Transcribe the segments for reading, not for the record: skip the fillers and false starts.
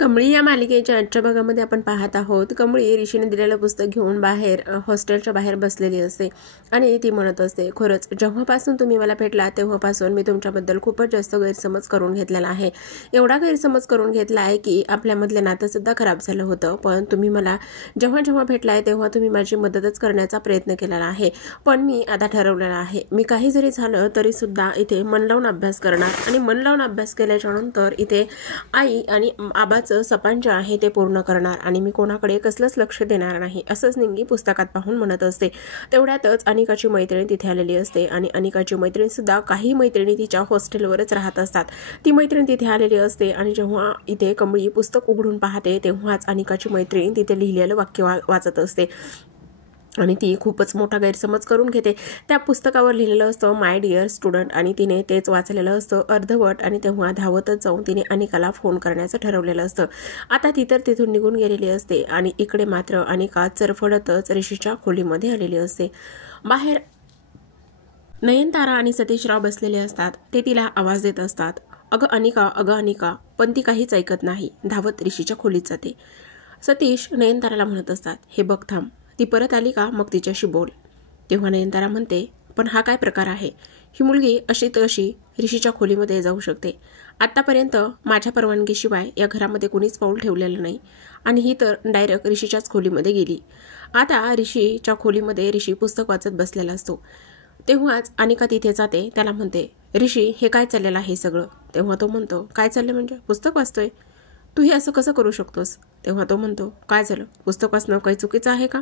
कमळी या मालिकेच्या आजच्या भागामध्ये आपण पाहत आहोत. कमळी ऋषीने दिलेलं पुस्तक घेऊन बाहेर हॉस्टेलच्या बाहेर बसलेली असते आणि ती म्हणत असते, खरंच जेव्हापासून तुम्ही मला भेटला तेव्हापासून मी तुमच्याबद्दल खूपच जास्त गैरसमज करून घेतलेला आहे. एवढा गैरसमज करून घेतला आहे की आपल्यामधलं नातंसुद्धा खराब झालं होतं. पण तुम्ही मला जेव्हा जेव्हा भेटलाय तेव्हा तुम्ही माझी मदतच करण्याचा प्रयत्न केलेला आहे. पण मी आता ठरवलेलं आहे, मी काही जरी झालं तरीसुद्धा इथे मन लावून अभ्यास करणार आणि मन लावून अभ्यास केल्याच्या नंतर इथे आई आणि आबाचं सपान जे आहे ते पूर्ण करणार आणि मी कोणाकडे कसलंच लक्ष देणार नाही, असंच निंगी पुस्तकात पाहून म्हणत असते. तेवढ्यातच अनिकाची मैत्रीण तिथे आलेली असते आणि अनिकाची मैत्रीण सुद्धा काही मैत्रिणी तिच्या हॉस्टेलवरच राहत असतात. ती मैत्रीण तिथे आलेली असते आणि जेव्हा इथे कमळी पुस्तक उघडून पाहते तेव्हाच अनिकाची मैत्रीण तिथे लिहिलेलं वाक्य वाचत असते आणि ती खूपच मोठा गैरसमज करून घेते. त्या पुस्तकावर लिहिलेलं असतं माय डिअर स्टुडंट आणि तिने तेच वाचलेलं असतं अर्धवट आणि तेव्हा धावतच जाऊन तिने अनिकाला फोन करण्याचं ठरवलेलं असतं. आता ती तर तिथून निघून गेलेली असते आणि इकडे मात्र अनिका चरफडतच ऋषीच्या खोलीमध्ये आलेली असते. बाहेर नयनतारा आणि सतीशराव बसलेले असतात. ते तिला आवाज देत असतात, अगं अनिका, पण ती काहीच ऐकत नाही. धावत ऋषीच्या खोलीत जाते. सतीश नयनताराला म्हणत असतात, हे बघ थांब, ती परत आली का मग तिच्याशी बोल. तेव्हा नयनतारा म्हणते, पण हा काय प्रकार आहे? ही मुलगी अशी तशी ऋषीच्या खोलीमध्ये जाऊ शकते. आत्तापर्यंत माझ्या परवानगीशिवाय या घरामध्ये कुणीच पाऊल ठेवलेलं नाही आणि ही तर डायरेक्ट ऋषीच्याच खोलीमध्ये गेली. आता ऋषीच्या खोलीमध्ये ऋषी पुस्तक वाचत बसलेला असतो. तेव्हाच अनिका तिथे जाते. त्याला म्हणते, ऋषी हे काय चाललेलं आहे सगळं? तेव्हा तो म्हणतो, काय चाललं म्हणजे? पुस्तक वाचतोय. तू हे असं कसं करू शकतोस? तेव्हा तो म्हणतो, काय झालं? पुस्तक वाचणं काही चुकीचं आहे का?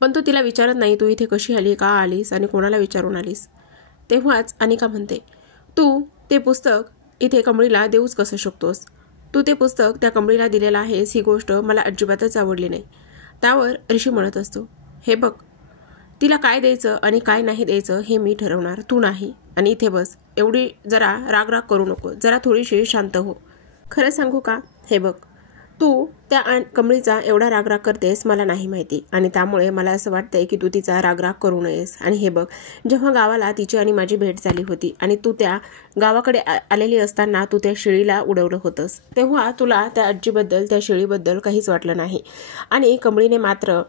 पण तू तिला विचारत नाही, तू इथे कशी आली, का आलीस आणि कोणाला विचारून आलीस? तेव्हाच अनिका म्हणते, तू ते पुस्तक इथे कमळीला देऊच कसं शकतोस? तू ते पुस्तक त्या कमळीला दिलेलं आहेस ही गोष्ट मला अजिबातच आवडली नाही. त्यावर ऋषी म्हणत असतो, हे बघ, तिला काय द्यायचं आणि काय नाही द्यायचं हे मी ठरवणार, तू नाही. आणि इथे बस, एवढी जरा राग करू नको, जरा थोडीशी शांत हो. खरं सांगू का, हे बघ, तू त्या कमळीचा एवढा राग करतेस मला नाही माहिती आणि त्यामुळे मला असं वाटतंय की तू तिचा राग करू नयेस. आणि हे बघ, जेव्हा गावाला तिची आणि माझी भेट झाली होती आणि तू त्या गावाकडे आलेली असताना तू त्या शेळीला उडवलं होतंस, तेव्हा तुला त्या आजीबद्दल त्या शेळीबद्दल काहीच वाटलं नाही आणि कमळीने मात्र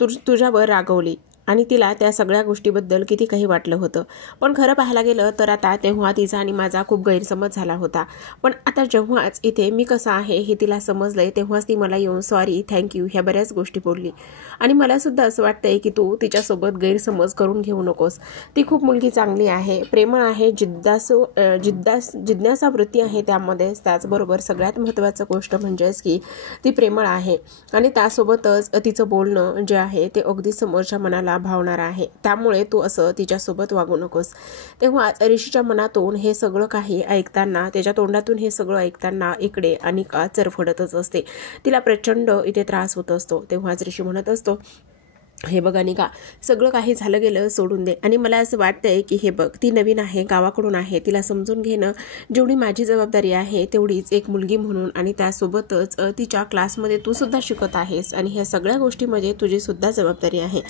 तुझ्यावर रागवली आणि तिला त्या सगळ्या गोष्टीबद्दल किती काही वाटलं होतं. पण खरं पाहायला गेलं तर आता तेव्हा तिचा आणि माझा खूप गैरसमज झाला होता. पण आता जेव्हाच इथे मी कसं आहे हे तिला समजलंय तेव्हाच ती मला येऊन सॉरी, थँक्यू ह्या बऱ्याच गोष्टी बोलली. आणि मला सुद्धा असं वाटतंय की तू तिच्यासोबत गैरसमज करून घेऊ नकोस. ती खूप मुलगी चांगली आहे, प्रेमळ आहे, जिज्ञासा वृत्ती आहे त्यामध्ये. त्याचबरोबर सगळ्यात महत्त्वाचं गोष्ट म्हणजेच की ती प्रेमळ आहे आणि त्यासोबतच तिचं बोलणं जे आहे ते अगदी समोरच्या मनाला भावणार आहे. त्यामुळे तू असं तिच्यासोबत वागू नकोस. तेव्हा ऋषीच्या मनातून हे सगळं काही ऐकताना, त्याच्या तोंडातून हे सगळं ऐकताना इकडे अनिका चरफडतच असते. तिला प्रचंड इथे त्रास होत असतो. तेव्हाच ऋषी म्हणत असतो, हे बघ अनिका, सगळं काही झालं गेलं सोडून दे आणि मला असं वाटतंय की हे बघ, ती नवीन आहे, गावाकडून आहे, तिला समजून घेणं जेवढी माझी जबाबदारी आहे तेवढीच एक मुलगी म्हणून आणि त्यासोबतच तिच्या क्लासमध्ये तू सुद्धा शिकत आहेस आणि ह्या सगळ्या गोष्टीमध्ये तुझी सुद्धा जबाबदारी आहे.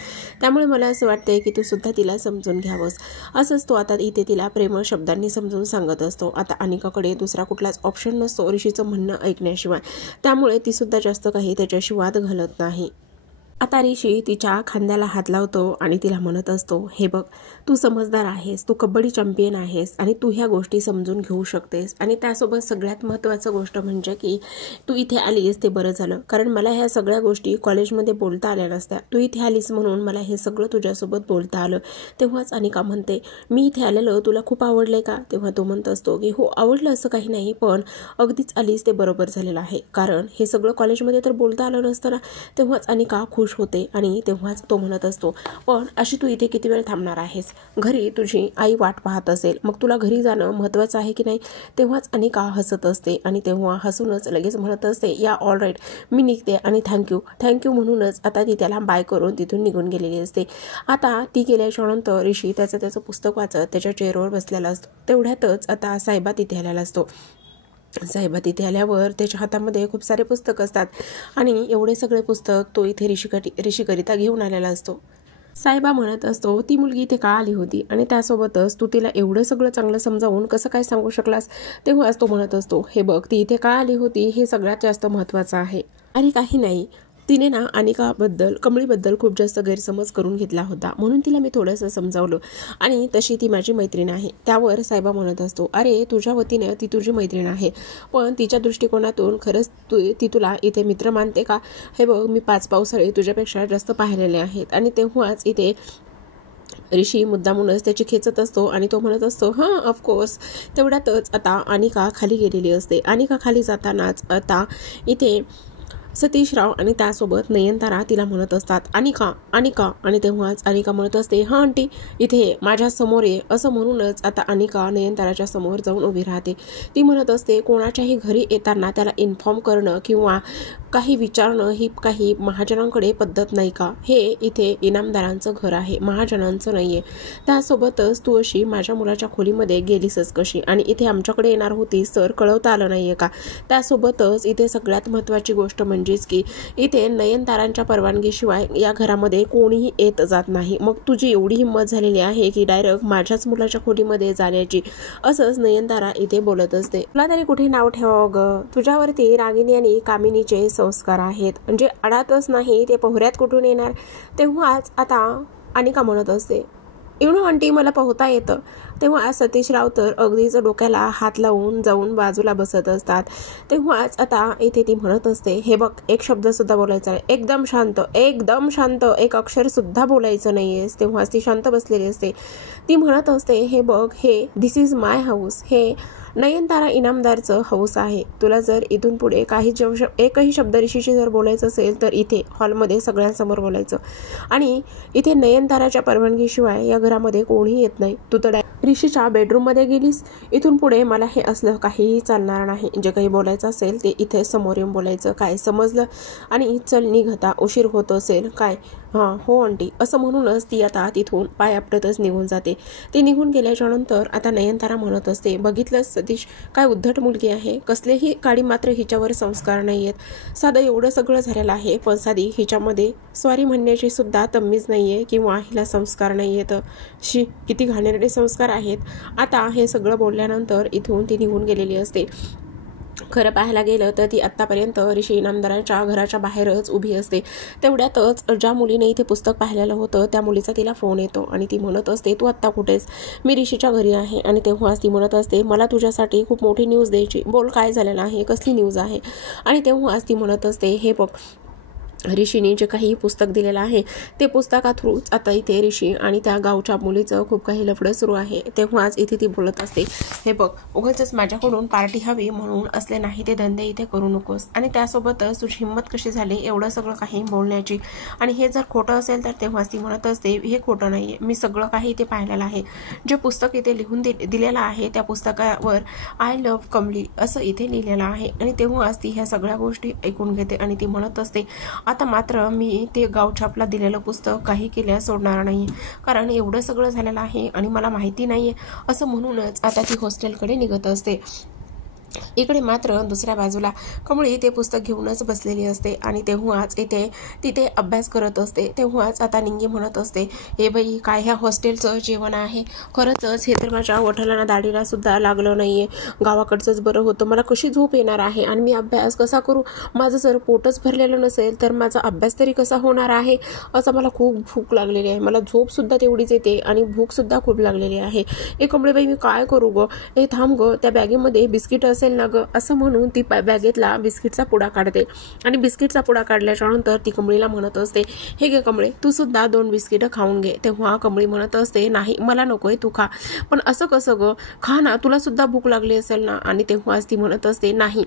त्यामुळे मला असं वाटतंय की तू सुद्धा तिला समजून घ्यावंस. असंच तो आता इथे तिला प्रेमळ शब्दांनी समजून सांगत असतो. आता अनिकाकडे दुसरा कुठलाच ऑप्शन नसतो ऋषीचं म्हणणं ऐकण्याशिवाय. त्यामुळे ती सुद्धा जास्त काही त्याच्याशी वाद घालत नाही. आता ऋषी तिच्या खांद्याला हात लावतो आणि तिला म्हणत असतो, हे बघ, तू समजदार आहेस, तू कबड्डी चॅम्पियन आहेस आणि तू ह्या गोष्टी समजून घेऊ शकतेस. आणि त्यासोबत सगळ्यात महत्त्वाचं गोष्ट म्हणजे की तू इथे आलीस ते बरं झालं, कारण मला ह्या सगळ्या गोष्टी कॉलेजमध्ये बोलता आल्या नसत्या. तू इथे आलीस म्हणून मला हे सगळं तुझ्यासोबत बोलता आलं. तेव्हाच अनिका म्हणते, मी इथे आलेलं तुला खूप आवडलंय का? तेव्हा तो म्हणत असतो की हो आवडलं असं काही नाही, पण अगदीच आलीस ते बरोबर झालेलं आहे, कारण हे सगळं कॉलेजमध्ये तर बोलता आलं नसतं ना. तेव्हाच अनिका खुश होते आणि तेव्हाच तो म्हणत असतो, पण अशी तू इथे किती वेळ थांबणार आहेस? घरी तुझी आई वाट पाहत असेल, मग तुला घरी जाणं महत्त्वाचं आहे की नाही? तेव्हाच अनिका हसत असते आणि तेव्हा हसूनच लगेच म्हणत असते, या ऑल राईट, मी निघते आणि थँक्यू म्हणूनच आता ती त्याला बाय करून तिथून निघून गेलेली असते. आता ती गेल्याच्या नंतर ऋषी त्याचं पुस्तक वाचत त्याच्या चेअरवर बसलेला असतो. तेवढ्यातच आता साहेबा तिथे आलेला असतो. साहेबा तिथे आल्यावर त्याच्या हातामध्ये खूप सारे पुस्तक असतात आणि एवढे सगळे पुस्तक तो इथे ऋषीकरिता घेऊन आलेला असतो. साहेबा म्हणत असतो, ती मुलगी इथे का आली होती आणि त्यासोबतच तू तिला एवढं सगळं चांगलं समजावून कसं काय सांगू शकलास. तेव्हाच तो म्हणत असतो, हे बघ, ती इथे का आली होती हे सगळ्यात जास्त महत्त्वाचं आहे. आणि काही नाही, तिने ना अनिकाबद्दल, कमळीबद्दल खूप जास्त गैरसमज करून घेतला होता, म्हणून तिला मी थोडंसं समजावलं आणि तशी ती माझी मैत्रीण आहे. त्यावर साहेबा म्हणत असतो, अरे तुझ्या वतीने ती तुझी मैत्रीण आहे, पण तिच्या दृष्टिकोनातून खरंच ती तुला इथे मित्र मानते का. हे बघ, मी 5 पावसाळे तुझ्यापेक्षा जास्त पाहिलेले आहेत. आणि तेव्हाच इथे ऋषी मुद्दामूनच त्याची खेचत असतो आणि तो म्हणत असतो, हां ऑफकोर्स. तेवढ्यातच आता अनिका खाली गेलेली असते. अनिका खाली जातानाच आता इथे सतीशराव आणि त्यासोबत नयनतारा तिला म्हणत असतात, अनिका अनिका. आणि तेव्हाच अनिका म्हणत असते, हां आंटी, इथे माझ्या समोर ये. असं म्हणूनच आता अनिका नयनताराच्या समोर जाऊन उभी राहते. ती म्हणत असते, कोणाच्याही घरी येताना त्याला इन्फॉर्म करणं किंवा काही विचारणं ही काही महाजनांकडे पद्धत नाही का. हे इथे इनामदारांचं घर आहे, महाजनांचं नाही आहे. त्यासोबतच तू अशी माझ्या मुलाच्या खोलीमध्ये गेलीसच कशी आणि इथे आमच्याकडे येणार होतीस तर कळवता आलं नाही आहे का. त्यासोबतच इथे सगळ्यात महत्त्वाची गोष्ट म्हणजेच की इथे नयनतारांच्या परवानगीशिवाय या घरामध्ये कोणीही येत जात नाही. मग तुझी एवढी हिंमत झालेली आहे की डायरेक्ट माझ्याच मुलाच्या खोलीमध्ये जाण्याची. असंच नयनतारा इथे बोलत असते. तुला तरी कुठे नाव ठेवावं ग, तुझ्यावरती रागिनी आणि कामिनीचे संस्कार आहेत, म्हणजे अडातच नाही ते पोहऱ्यात कुठून येणार. तेव्हाच आता अनिका म्हणत असते, आंटी मला पोहता येतं. तेव्हा सतीशराव तर अगदीच डोक्याला हात लावून जाऊन बाजूला बसत असतात. तेव्हाच आता इथे ती म्हणत असते, हे बघ, एक शब्द सुद्धा बोलायचा नाही, एकदम शांत, एकदम शांत, एक अक्षर सुद्धा बोलायचं नाहीयेस. तेव्हाच ती शांत बसलेली असते. ती म्हणत असते, हे बघ, हे दिस इज माय हाऊस, हे नयनतारा इनामदारचं हाऊस आहे. तुला जर इथून पुढे एकही शब्द ऋषीशी जर बोलायचं असेल तर इथे हॉलमध्ये सगळ्यांसमोर बोलायचं. आणि इथे नयनताराच्या परवानगीशिवाय या घरामध्ये कोणीही येत नाही. तू तर ऋषीच्या बेडरूममध्ये गेलीस. इथून पुढे मला हे असलं काहीही चालणार नाही. जे काही बोलायचं असेल ते इथे समोर येऊन बोलायचं, काय समजलं. आणि चल निघता, उशीर होत असेल काय. हां हो आंटी. असं म्हणूनच ती आता तिथून पाय आपटतच निघून जाते. ती निघून गेल्याच्या नंतर आता नयनतारा म्हणत असते, बघितलंस सतीश, काय उद्धट मुलगी आहे. कसलेही काडी मात्र हिच्यावर संस्कार नाही आहेत. साधं एवढं सगळं झालेलं आहे पण साधी हिच्यामध्ये सॉरी म्हणण्याची सुद्धा तमीज नाही आहे किंवा हिला संस्कार नाही आहेत. किती घाणेरडे संस्कार आहेत. आता हे सगळं बोलल्यानंतर इथून ती निघून गेलेली असते. खरं पाहायला गेलं तर ती आत्तापर्यंत ऋषी इनामदारांच्या घराच्या बाहेरच उभी असते. तेवढ्यातच ज्या मुलीने इथे पुस्तक पाहिलेलं होतं त्या मुलीचा तिला फोन येतो आणि ती म्हणत असते, तू आत्ता कुठेस. मी ऋषीच्या घरी आहे. आणि तेव्हाच ती म्हणत असते, मला तुझ्यासाठी खूप मोठी न्यूज द्यायची. बोल, काय झालेलं आहे, कसली न्यूज आहे. आणि तेव्हाच ती म्हणत असते, हे बघ, ऋषीने जे काही पुस्तक दिलेलं आहे ते पुस्तका थ्रूच आता इथे ऋषी आणि त्या गावच्या मुलीचं खूप काही लफडं सुरू आहे. तेव्हाच इथे ती बोलत असते, हे बघ, उगाचच माझ्याकडून पार्टी हवी म्हणून असले नाही ते धंदे इथे करू नकोस. आणि त्यासोबतच तुझी हिंमत कशी झाली एवढं सगळं काही बोलण्याची. आणि हे जर खोटं असेल तर तेव्हाच ती म्हणत असते, हे खोटं नाही आहे, मी सगळं काही इथे पाहिलेलं आहे. जे पुस्तक इथे लिहून दिलेलं आहे त्या पुस्तकावर आय लव्ह कमली असं इथे लिहिलेलं आहे. आणि तेव्हाच ती ह्या सगळ्या गोष्टी ऐकून घेते आणि ती म्हणत असते, आता मात्र मी ते गावछापला दिलेलं पुस्तक काही केल्यास सोडणार नाही, कारण एवढं सगळं झालेलं आहे आणि मला माहिती नाहीये. असं म्हणूनच आता ती हॉस्टेलकडे निघत असते. इकडे मात्र दुसऱ्या बाजूला कमळी ते पुस्तक घेऊनच बसलेली असते आणि तेव्हाच तिथे अभ्यास करत असते. तेव्हाच आता निंगी म्हणत असते, हे बाई, काय ह्या हॉस्टेलचं जेवण आहे. खरंच हे तर माझ्या वठाला ना दाढीला सुद्धा लागलं नाहीये. गावाकडचंच बरं होतं. मला कशी झोप येणार आहे आणि मी अभ्यास कसा करू. माझं जर पोटच भरलेलं नसेल तर माझा अभ्यास तरी कसा होणार आहे. असं मला खूप भूक लागलेली आहे. मला झोप सुद्धा तेवढीच येते आणि भूक सुद्धा खूप लागलेली आहे. ए कमळे बाई, मी काय करू ग. ए थांब ग, त्या बॅगेमध्ये बिस्किट असेल ना ग. असं म्हणून ती बॅगेतला बिस्किटचा पुडा काढते आणि बिस्किटचा पुडा काढल्याच्या नंतर ती कमळीला म्हणत असते, हे घे कमळे, तू सुद्धा 2 बिस्किटं खाऊन घे. तेव्हा कमळी म्हणत असते, नाही मला नकोय, तू खा. पण असं कसं ग, खा ना, तुला सुद्धा भूक लागली असेल ना. आणि तेव्हाच ती म्हणत असते, नाही,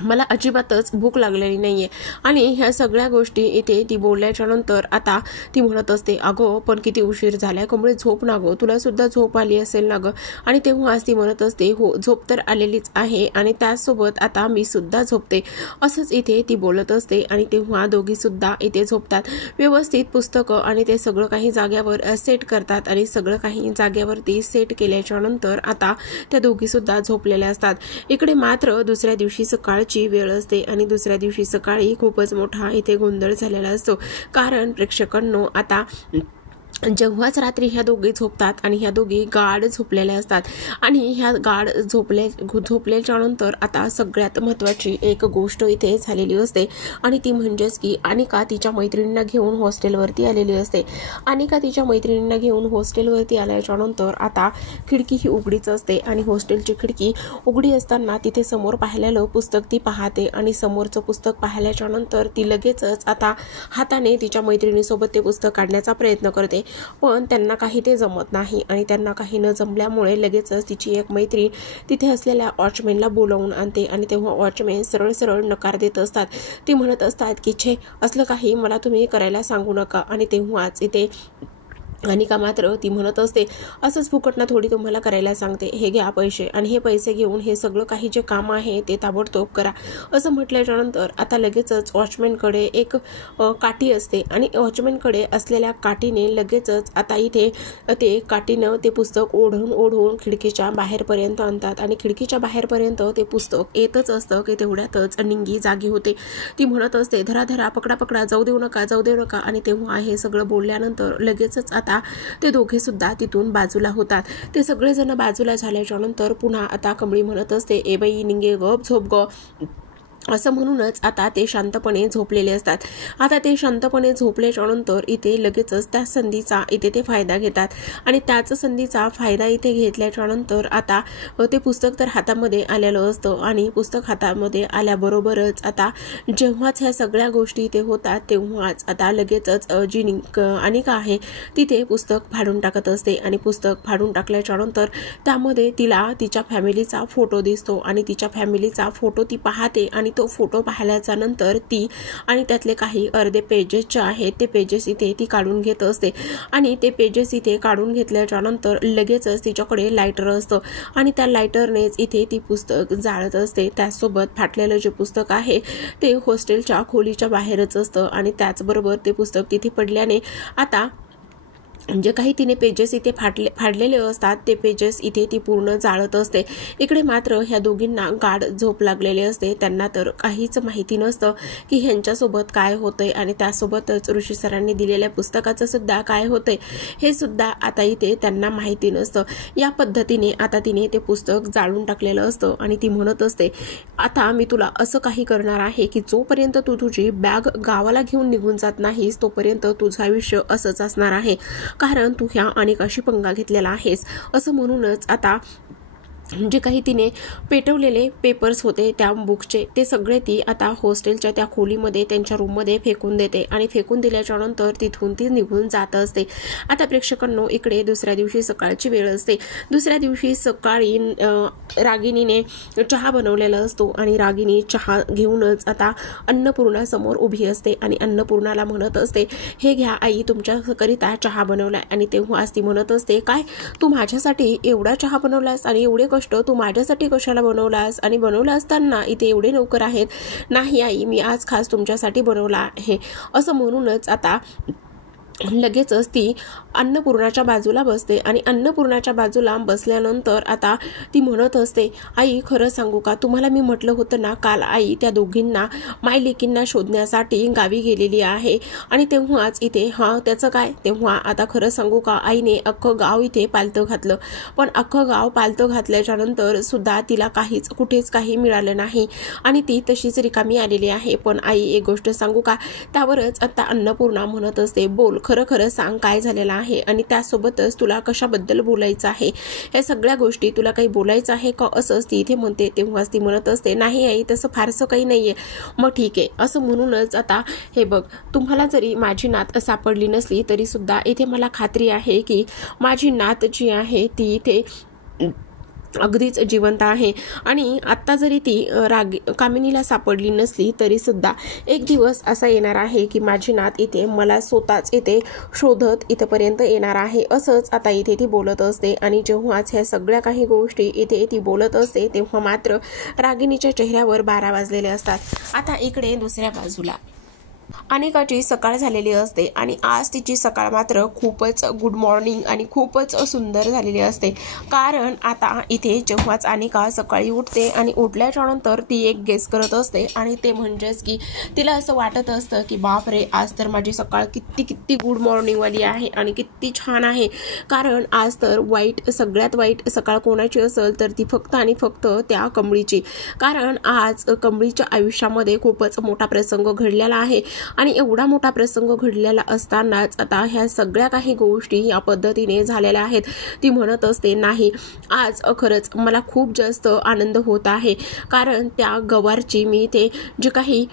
मला अजिबातच भूक लागलेली नाहीये. आणि ह्या सगळ्या गोष्टी इथे ती बोलल्याच्या नंतर आता ती म्हणत असते, अगो पण किती उशीर झालाय कमळे, झोप ना गो, तुला सुद्धा झोप आली असेल ना ग. आणि तेव्हाच ती म्हणत असते, हो झोप तर आलेलीच आहे आणि त्याचसोबत आता मी सुद्धा झोपते. असंच इथे ती बोलत असते आणि तेव्हा दोघी सुद्धा इथे झोपतात. व्यवस्थित पुस्तकं आणि ते सगळं काही जाग्यावर सेट करतात आणि सगळं काही जाग्यावरती सेट केल्याच्या नंतर आता त्या दोघी सुद्धा झोपलेल्या असतात. इकडे मात्र दुसऱ्या दिवशी सकाळ सकाळची वेळ असते आणि दुसऱ्या दिवशी सकाळी खूपच मोठा इथे गोंधळ झालेला असतो. कारण प्रेक्षकांनो आता जेव्हाच रात्री ह्या दोघी झोपतात आणि ह्या दोघी गाढ झोपलेल्या असतात आणि ह्या गाढ झोपल्याच्या नंतर आता सगळ्यात महत्त्वाची एक गोष्ट इथे झालेली असते आणि ती म्हणजेच की अनिका तिच्या मैत्रिणींना घेऊन हॉस्टेलवरती आलेली असते. अनिका तिच्या मैत्रिणींना घेऊन हॉस्टेलवरती आल्याच्या नंतर आता खिडकी ही उघडीच असते आणि हॉस्टेलची खिडकी उघडी असताना तिथे समोर पाहिलेलं पुस्तक ती पाहते आणि समोरचं पुस्तक पाहिल्याच्या नंतर ती लगेचच आता हाताने तिच्या मैत्रिणीसोबत ते पुस्तक काढण्याचा प्रयत्न करते. पण त्यांना काही ते जमत नाही आणि त्यांना काही न जमल्यामुळे लगेचच तिची एक मैत्रीण तिथे असलेल्या वॉचमॅनला बोलावून आणते आणि तेव्हा वॉचमॅन सरळ सरळ नकार देत असतात. ती म्हणत असतात की छे असलं काही मला तुम्ही करायला सांगू नका. आणि तेव्हाच इथे अनिका मात्र ती म्हणत असते असंच फुकटना थोडी तुम्हाला करायला सांगते, हे घ्या पैसे आणि हे पैसे घेऊन हे सगळं काही जे काम आहे ते ताबडतोब करा. असं म्हटल्याच्या नंतर आता लगेचच वॉचमॅनकडे एक काठी असते आणि वॉचमॅनकडे असलेल्या काठीने लगेचच आता इथे ते काठीनं ते पुस्तक ओढून खिडकीच्या बाहेरपर्यंत आणतात आणि खिडकीच्या बाहेरपर्यंत ते पुस्तक येतच असतं की तेवढ्यातच निंगी जागी होते. ती म्हणत असते धरा धरा पकडा पकडा, जाऊ देऊ नका. आणि तेव्हा हे सगळं बोलल्यानंतर लगेचच आता ते दोघे सुद्धा तिथून बाजूला होतात. ते सगळेजण बाजूला झाल्याच्या नंतर पुन्हा आता कमळी म्हणत असते ए बाई निंगे गप झोप ग, असं म्हणूनच आता ते शांतपणे झोपलेले असतात. आता ते शांतपणे झोपल्याच्या नंतर इथे लगेचच त्या संधीचा इथे ते फायदा घेतात आणि त्याच संधीचा फायदा इथे घेतल्याच्या नंतर आता ते पुस्तक तर हातामध्ये आलेलं असतं आणि पुस्तक हातामध्ये आल्याबरोबरच आता जेव्हाच ह्या सगळ्या गोष्टी इथे होतात तेव्हाच आता लगेचच जी अनिका आहे तिथे पुस्तक फाडून टाकत असते आणि पुस्तक फाडून टाकल्याच्या नंतर त्यामध्ये तिला तिच्या फॅमिलीचा फोटो दिसतो आणि तिच्या फॅमिलीचा फोटो ती पाहते आणि तो फोटो पाहिल्याच्या नंतर ती आणि त्यातले काही अर्धे पेजेस जे आहेत ते पेजेस इथे ती काढून घेत असते आणि ते पेजेस इथे काढून घेतल्याच्या नंतर लगेचच तिच्याकडे लायटर असतं आणि त्या लायटरनेच इथे ती पुस्तक जाळत असते. त्याचसोबत फाटलेलं जे पुस्तक आहे ते हॉस्टेलच्या खोलीच्या बाहेरच असतं आणि त्याचबरोबर ते पुस्तक तिथे पडल्याने आता जे काही तिने पेजेस इथे फाडलेले असतात ते पेजेस इथे ती पूर्ण जाळत असते. इकडे मात्र ह्या दोघींना गाढ झोप लागलेली असते. त्यांना तर काहीच माहिती नसतं की ह्यांच्यासोबत काय होतंय आणि त्यासोबतच ऋषी सरांनी दिलेल्या पुस्तकाचं सुद्धा काय होतंय हे सुद्धा आता इथे त्यांना माहिती नसतं. या पद्धतीने आता तिने ते पुस्तक जाळून टाकलेलं असतं आणि ती म्हणत असते आता मी तुला असं काही करणार आहे की जोपर्यंत तू तुझी बॅग गावाला घेऊन निघून जात नाहीस तोपर्यंत तुझं आयुष्य असंच असणार आहे, कारण तू ह्या अनेकाशी पंगा घेतलेला आहेस. असं म्हणूनच आता जे काही तिने पेटवलेले पेपर्स होते त्या बुकचे ते सगळे ती आता हॉस्टेलच्या त्या खोलीमध्ये त्यांच्या रूममध्ये फेकून देते आणि फेकून दिल्याच्या नंतर तिथून ती निघून जात असते. आता प्रेक्षकांनो इकडे दुसऱ्या दिवशी सकाळची वेळ असते. दुसऱ्या दिवशी सकाळी रागिनीने चहा बनवलेला असतो आणि रागिनी चहा घेऊनच आता अन्नपूर्णा समोर उभी असते आणि अन्नपूर्णाला म्हणत असते हे घ्या आई तुमच्याकरिता चहा बनवलाय. आणि तेव्हाच ती म्हणत असते काय तू माझ्यासाठी एवढा चहा बनवलास आणि एवढे तू माझ्यासाठी कशाला बनवलास आणि बनवला असताना इथे एवढे नौकर आहेत. नाही आई मी आज खास तुमच्यासाठी बनवला आहे. असं म्हणूनच आता लगेचच ती अन्नपूर्णाच्या बाजूला बसते आणि अन्नपूर्णाच्या बाजूला बसल्यानंतर आता ती म्हणत असते आई खरं सांगू का तुम्हाला मी म्हटलं होतं ना काल आई त्या दोघींना मायलेकींना शोधण्यासाठी गावी गेलेली आहे आणि तेव्हाच इथे त्याचं काय. तेव्हा आता खरं सांगू का आईने अख्खं गाव इथे पालतं घातलं, पण अख्खं गाव पालतं घातल्याच्या नंतर सुद्धा तिला कुठेच काही मिळालं नाही आणि ती तशीच रिकामी आलेली आहे. पण आई एक गोष्ट सांगू का. त्यावरच आता अन्नपूर्णा म्हणत असते बोल खरं सांग काय झालेलं आहे आणि त्यासोबतच तुला कशाबद्दल बोलायचं आहे, या सगळ्या गोष्टी तुला काही बोलायचं आहे का असंच ती इथे म्हणते. तेव्हाच ती म्हणत असते नाही आई तसं फारसं काही नाहीये. मग ठीक आहे. असं म्हणूनच आता हे बघ तुम्हाला जरी माझी नात सापडली नसली तरी सुद्धा इथे मला खात्री आहे की माझी नात जी आहे ती इथे अगदीच जिवंत आहे आणि आत्ता जरी ती कामिनीला सापडली नसली तरी सुद्धा एक दिवस असा येणार आहे की माझी नात इथे मला स्वतःच इथे शोधत इथपर्यंत येणार आहे. असंच आता इथे ती बोलत असते आणि जेव्हाच ह्या सगळ्या काही गोष्टी इथे ती बोलत असते तेव्हा मात्र रागिनीच्या चेहऱ्यावर 12 वाजलेले असतात. आता इकडे दुसऱ्या बाजूला अनिकाची सकाळ झालेली असते आणि आज तिची सकाळ मात्र खूपच गुड मॉर्निंग आणि खूपच सुंदर झालेली असते. कारण आता इथे जेव्हाच अनिका सकाळी उठते आणि उठल्याच्या नंतर ती एक गेस करत असते आणि ते म्हणजेच की तिला असं वाटत असतं की बापरे, आज तर माझी सकाळ किती गुड मॉर्निंगवाली आहे आणि किती छान आहे. कारण आज तर सगळ्यात वाईट सकाळ कोणाची असेल तर ती फक्त आणि फक्त त्या कमळीची. कारण आज कमळीच्या आयुष्यामध्ये खूपच मोठा प्रसंग घडलेला आहे आणि एवढा मोठा प्रसंग घडलेला असतानाच आता ह्या सगळ्या काही गोष्टी या पद्धतीने झालेल्या आहेत. ती म्हणत असते नाही, आज खरंच मला खूप जास्त आनंद होत आहे. कारण त्या गवारची मी ते जे काही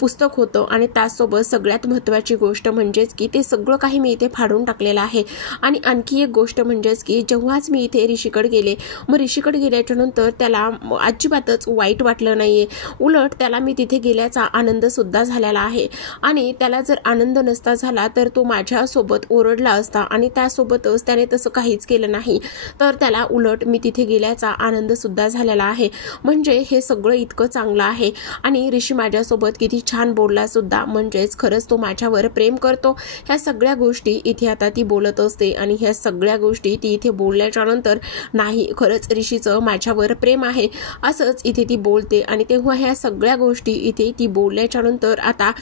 पुस्तक होतं आणि त्यासोबत सगळ्यात महत्त्वाची गोष्ट म्हणजेच की ते सगळं काही मी इथे फाडून टाकलेलं आहे. आणि आणखी एक गोष्ट म्हणजेच की जेव्हाच मी इथे ऋषीकडे गेले, मग ऋषीकडे गेल्याच्या नंतर त्याला अजिबातच वाईट वाटलं नाहीये. उलट त्याला मी तिथे गेल्याचा आनंद सुद्धा झालेला आहे. आणि त्याला जर आनंद नसता झाला तर तो माझ्यासोबत ओरडला असता आणि त्यासोबतच त्याने तसं काहीच केलं नाही. तर त्याला उलट मी तिथे गेल्याचा आनंद सुद्धा झालेला आहे. म्हणजे हे सगळं इतकं चांगलं आहे. आणि ऋषी माझ्यासोबत किती छान बोलला सुद्धा, म्हणजेच खरंच तो माझ्यावर प्रेम करतो. ह्या सगळ्या गोष्टी इथे आता ती बोलत असते आणि ह्या सगळ्या गोष्टी ती इथे बोलल्याच्या नंतर नाही, खरंच ऋषीचं माझ्यावर प्रेम आहे असंच इथे ती बोलते. आणि तेव्हा ह्या सगळ्या गोष्टी इथे ती बोलल्याच्या नंतर आता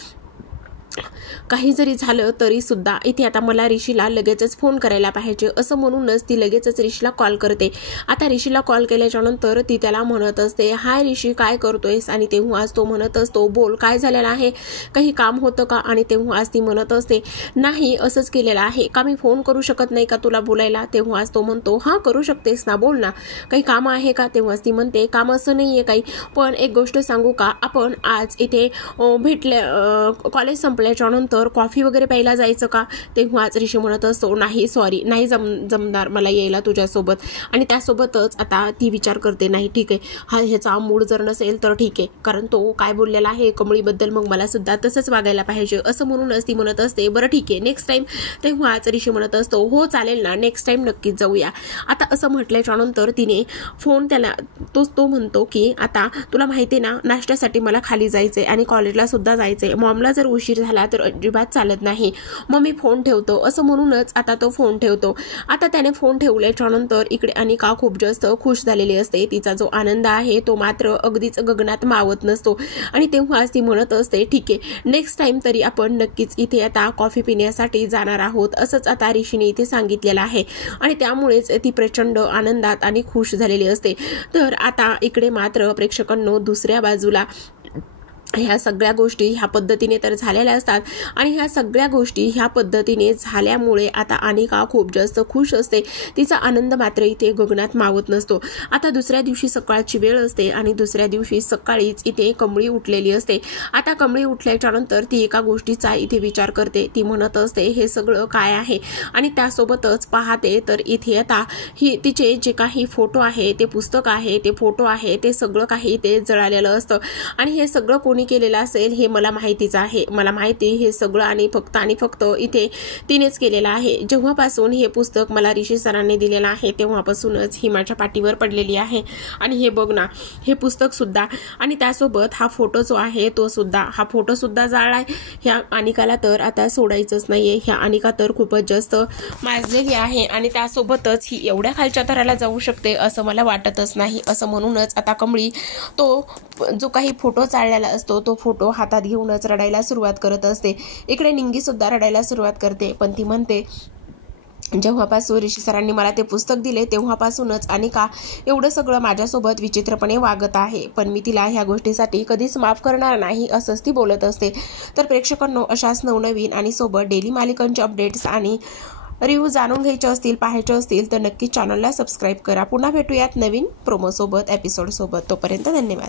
काही जरी झालं तरी सुद्धा इथे आता मला ऋषीला लगेचच फोन करायला पाहिजे असं म्हणूनच ती लगेचच ऋषीला कॉल करते. आता ऋषीला कॉल केल्याच्या नंतर ती त्याला म्हणत असते, हाय ऋषी, काय करतोयस? आणि तेव्हाच तो म्हणत असतो, बोल, काय झालेलं आहे? काही काम होतं का? आणि तेव्हाच ती म्हणत असते, नाही, असंच केलेलं आहे. का मी फोन करू शकत नाही का तुला बोलायला? तेव्हाच तो म्हणतो, हा, करू शकतेस ना, बोल ना, काही काम आहे का? तेव्हाच ती म्हणते, काम असं नाहीये काही, पण एक गोष्ट सांगू का, आपण आज इथे कॉलेज संपल्याच्या नंतर कॉफी वगैरे प्यायला जायचं का? तेव्हाच ऋषी म्हणत असतो, नाही, सॉरी, नाही जमणार मला यायला तुझ्यासोबत. आणि त्यासोबतच आता ती विचार करते, नाही ठीक आहे, ह्याचा मूड जर नसेल तर ठीक आहे, कारण तो काय बोललेला आहे कमळीबद्दल, मग मला सुद्धा तसंच वागायला पाहिजे असं म्हणूनच ती म्हणत असते, बरं ठीक आहे, नेक्स्ट टाइम. तेव्हाच ऋषी म्हणत असतो, हो चालेल ना, नेक्स्ट टाइम नक्कीच जाऊया. आता असं म्हटल्याच्या नंतर तिने फोन त्याला तो म्हणतो की आता तुला माहिती ना, नाश्त्यासाठी मला खाली जायचंय आणि कॉलेजला सुद्धा जायचंय. मॉमला जर उशीर झाला तर अजिबात चालत नाही, मग मी फोन ठेवतो असं म्हणूनच आता तो फोन ठेवतो. आता त्याने फोन ठेवल्याच्या नंतर इकडे अनिका खूप जास्त खुश झालेली असते. तिचा जो आनंद आहे तो मात्र अगदीच गगनात मावत नसतो. आणि तेव्हाच ती म्हणत असते, ठीक आहे, नेक्स्ट टाइम तरी आपण नक्कीच इथे आता कॉफी पिण्यासाठी जाणार आहोत असंच आता ऋषीने इथे सांगितलेलं आहे. आणि त्यामुळेच ती प्रचंड आनंदात आणि खुश झालेली असते. तर आता इकडे मात्र प्रेक्षकांनो दुसऱ्या बाजूला ह्या सगळ्या गोष्टी ह्या पद्धतीने तर झालेल्या असतात आणि ह्या सगळ्या गोष्टी ह्या पद्धतीने झाल्यामुळे आता अनिका खूप जास्त खुश असते. तिचा आनंद मात्र इथे गगनात मावत नसतो. आता दुसऱ्या दिवशी सकाळची वेळ असते आणि दुसऱ्या दिवशी सकाळीच इथे कमळी उठलेली असते. आता कमळी उठल्याच्या नंतर ती एका गोष्टीचा इथे विचार करते. ती म्हणत असते, हे सगळं काय आहे? आणि त्यासोबतच पाहते तर इथे आता तिचे जे काही फोटो आहे, ते पुस्तक आहे, ते फोटो आहे, ते सगळं काही ते जळालेलं असतं. आणि हे सगळं कोणी केलेलं असेल हे मला माहितीच आहे. मला माहिती हे सगळं आणि फक्त इथे तिनेच केलेलं आहे. जेव्हापासून हे पुस्तक मला ऋषी सरांनी दिलेलं आहे तेव्हापासूनच ही माझ्या पाठीवर पडलेली आहे. आणि हे बघ ना, हे पुस्तक सुद्धा आणि त्यासोबत हा फोटो जो आहे तो सुद्धा, हा फोटो सुद्धा जाळलाय. ह्या अनिकाला तर आता सोडायचंच नाहीये. ह्या अनिका तर खूपच जास्त माजलेली आहे आणि त्यासोबतच ही एवढ्या खालच्या थराला जाऊ शकते असं मला वाटतच नाही. असं म्हणूनच आता कमळी तो जो काही फोटो चाललेला असतो तो फोटो हातात घेऊनच रडायला सुरुवात करत असते. इकडे निंगी सुद्धा रडायला सुरुवात करते. पण ती म्हणते, जेव्हापासून ऋषी सरांनी मला ते पुस्तक दिले तेव्हापासूनच अनिका एवढं सगळं माझ्यासोबत विचित्रपणे वागत आहे, पण मी तिला ह्या गोष्टीसाठी कधीच माफ करणार नाही असंच ती बोलत असते. तर प्रेक्षकांनो, अशाच नवनवीन आणि सोबत डेली मालिकांचे अपडेट्स आणि रिव्ह्यू जाणून घ्यायचे असतील, पाहायचे असतील तर नक्की चॅनलला सबस्क्राईब करा. पुन्हा भेटूयात नवीन प्रोमोसोबत, एपिसोडसोबत. तोपर्यंत धन्यवाद.